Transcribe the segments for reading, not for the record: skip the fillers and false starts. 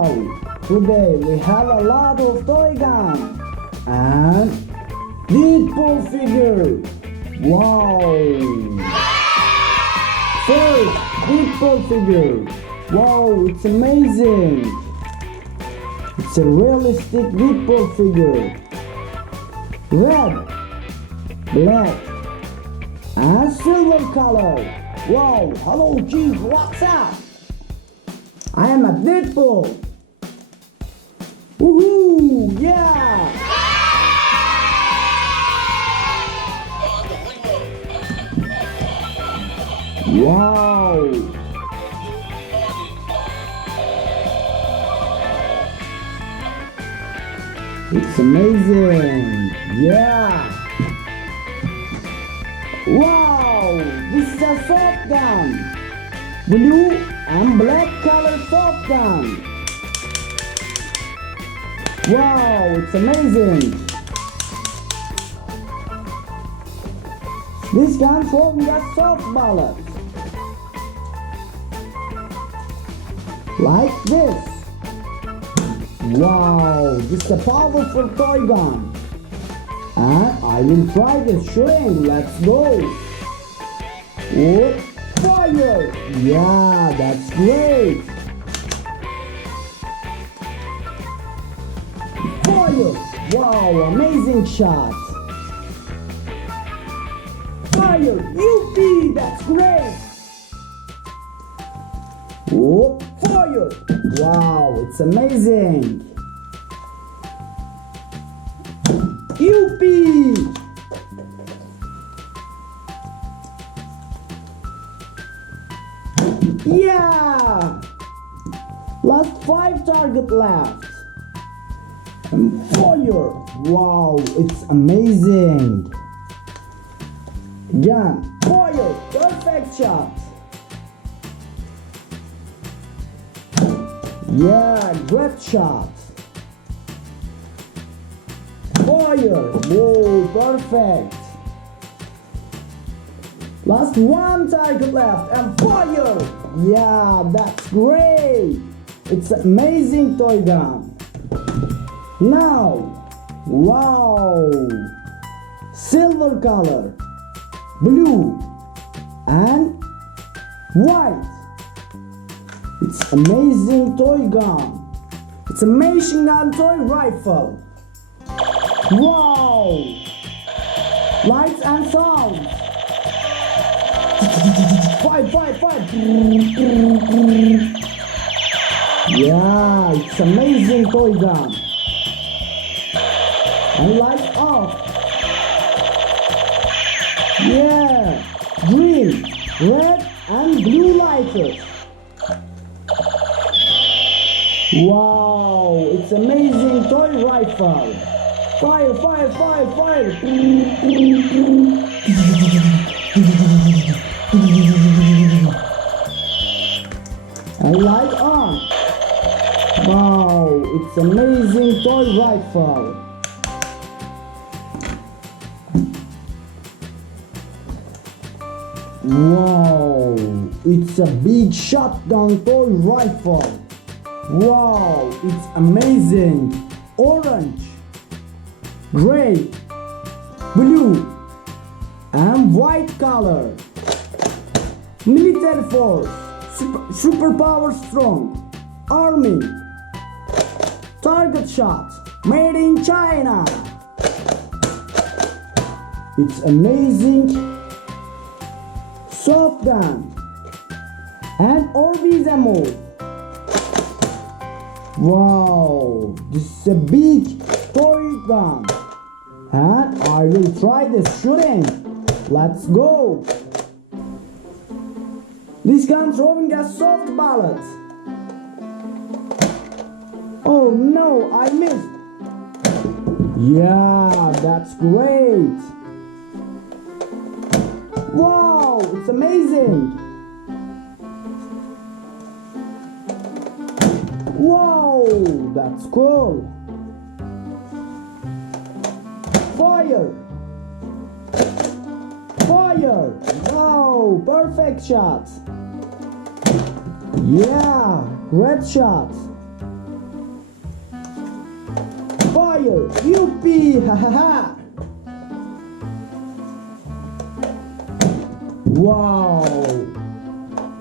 channel. Today we have a lot of toy gun and Deadpool figure. Wow! First, Deadpool figure. Wow, it's amazing. It's a realistic Deadpool figure. Red, black, and silver color. Wow, hello kids, what's up? I am a Deadpool. Woohoo, yeah! Wow! It's amazing! Yeah! Wow! This is a soft gun! Blue and black color soft gun! Wow! It's amazing! This gun from a soft bullet. Like this. Wow, this is a powerful toy gun. And I will try this shooting. Let's go. Oh, fire! Yeah, that's great. Fire! Wow, amazing shot. Fire! Yippee! That's great. Oh, fire! Wow, it's amazing! Yippee! Yeah! Last 5 target left. And fire! Wow, it's amazing! Again, fire! Perfect shot! Yeah, great shot. Fire. Whoa, perfect. Last 1 target left and fire. Yeah, that's great. It's an amazing toy gun. Now, wow. Silver color, blue and white. It's amazing toy gun. It's a machine gun toy rifle. Wow! Lights and sounds. Five. Yeah, it's amazing toy gun. And lights off. Yeah, green, red, and blue lights. Wow, it's amazing toy rifle. Fire. And light on. Wow, it's amazing toy rifle. Wow, it's a big shotgun toy rifle. Wow, it's amazing. Orange, gray, blue, and white color. Military force, superpower strong, army, target shot, made in China. It's amazing. Soft gun and Orbeez ammo. Wow, this is a big toy gun. And I will try this shooting. Let's go. This gun throwing a soft bullet. Oh no, I missed. Yeah, that's great. Wow, it's amazing. Wow, that's cool. Fire! Wow, perfect shot. Yeah, great shot. fire! Yippee! Ha ha ha! Wow!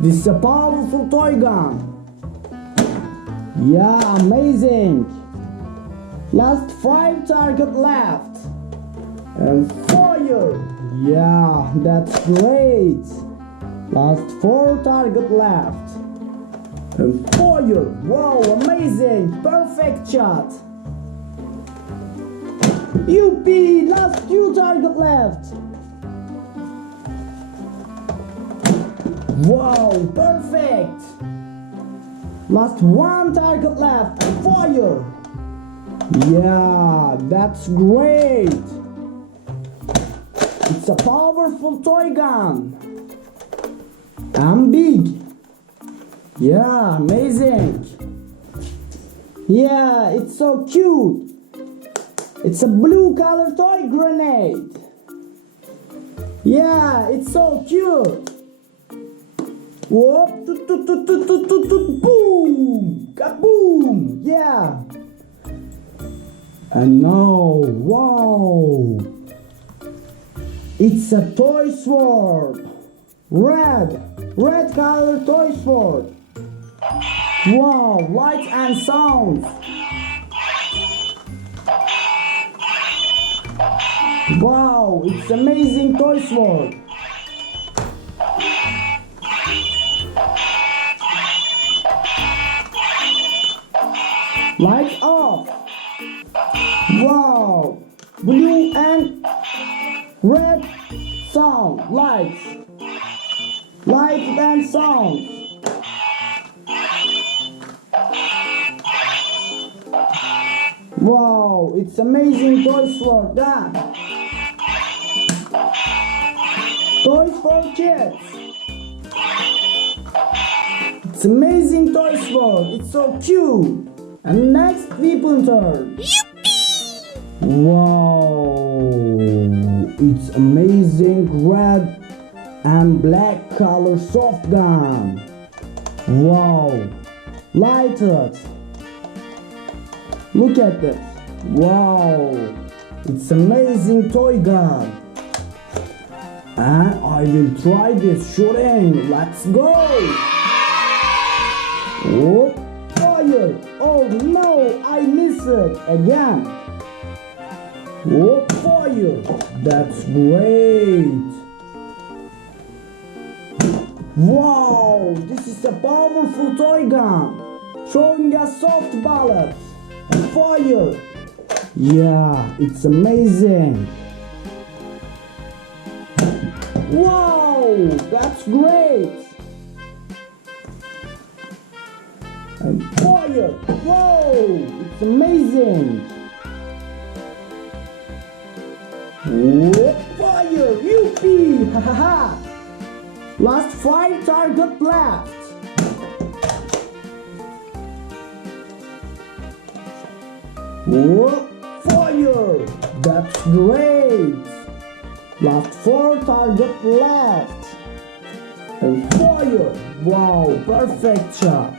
This is a powerful toy gun. Yeah, amazing! Last 5 target left. And fire! Yeah, that's great! Last 4 target left. And fire! Wow, amazing! Perfect shot! Yippee! Last 2 target left. Wow, perfect! Last 1 target left. And fire! Yeah, that's great! It's a powerful toy gun. And big. Yeah, amazing. Yeah, it's so cute. It's a blue color toy grenade. Yeah, it's so cute. Whoop, toot, toot, toot, toot, toot, toot, toot, boom, kaboom. Yeah. And now, wow. It's a toy sword. Red color toy sword. Wow, lights and sounds. Wow, it's amazing toy sword. Lights off. Wow, blue and red sound, lights and sounds. Wow, it's amazing toys for that. Toys for kids. It's amazing toys for. It's so cute. And next weapon turn. Wow, it's amazing red and black color soft gun. Wow, light it. Look at this. Wow, it's amazing toy gun. And I will try this shooting. Let's go. Oh, fire. Oh no, I missed it again. Oh, fire. That's great. Wow, this is a powerful toy gun. Throwing a soft bullet. Fire. Yeah, it's amazing. Wow, that's great. And fire. Whoa, it's amazing. Whoa, fire. Yippee. Ha ha ha. Last 5 target left. Whoa, fire. That's great. Last 4 target left. And fire. Wow, perfect shot.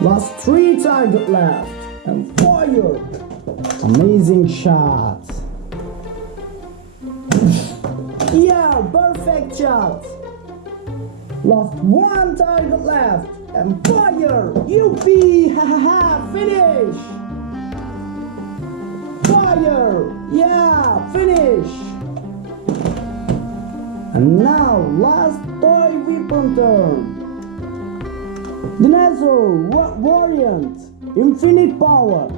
Last 3 target left. And fire. Amazing shot. Yeah, perfect shot. Last 1 target left. And fire. Yippee. Ha ha ha. Finish. Fire. Yeah, finish. And now, last toy weapon turn. Dinosaur variant, infinite power.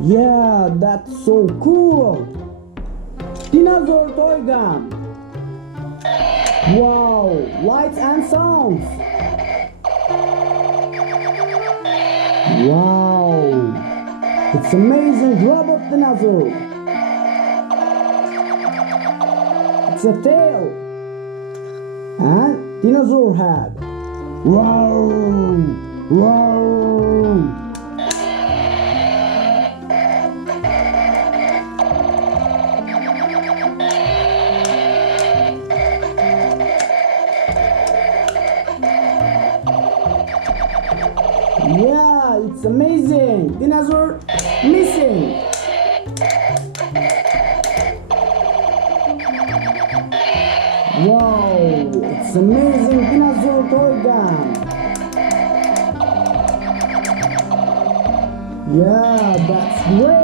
Yeah, that's so cool. Dinosaur toy gun. Wow, lights and sounds. Wow, it's amazing robot dinosaur. It's a tail and dinosaur head. Wow! Wow! Yeah, it's amazing! Dinosaur Missing. Wow, it's amazing dinosaur toy gun. Yeah, that's great.